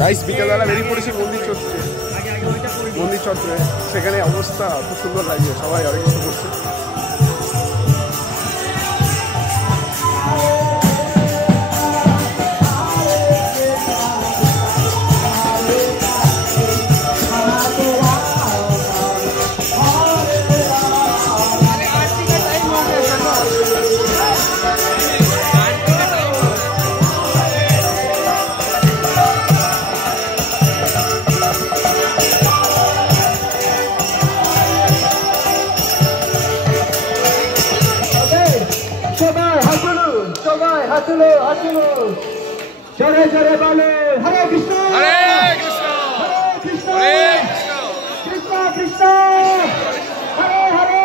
গাইস বিকালবেলা বেরিয়ে পড়েছি মন্দির চত্বরে। সেখানে অবস্থা খুব সুন্দর লাগছে, সবাই অনেক কিছু করছে। জোরে জোরে বলে হরে কৃষ্ণ হরে কৃষ্ণ হরে কৃষ্ণ হরে কৃষ্ণ কৃষ্ণ হরে হরে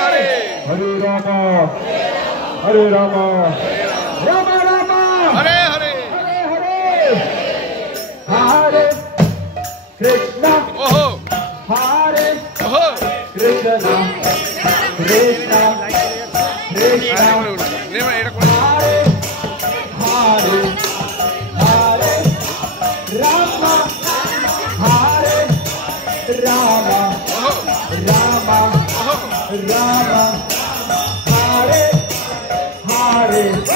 হরে হরে রাম হরে রাম রাম রাম হরে হরে হরে হরে হরে কৃষ্ণ ওহো হরে ওহো কৃষ্ণ কৃষ্ণ কৃষ্ণ এটা কোন Hare Hare Hare Rama Hare Rama Rama Rama Hare Hare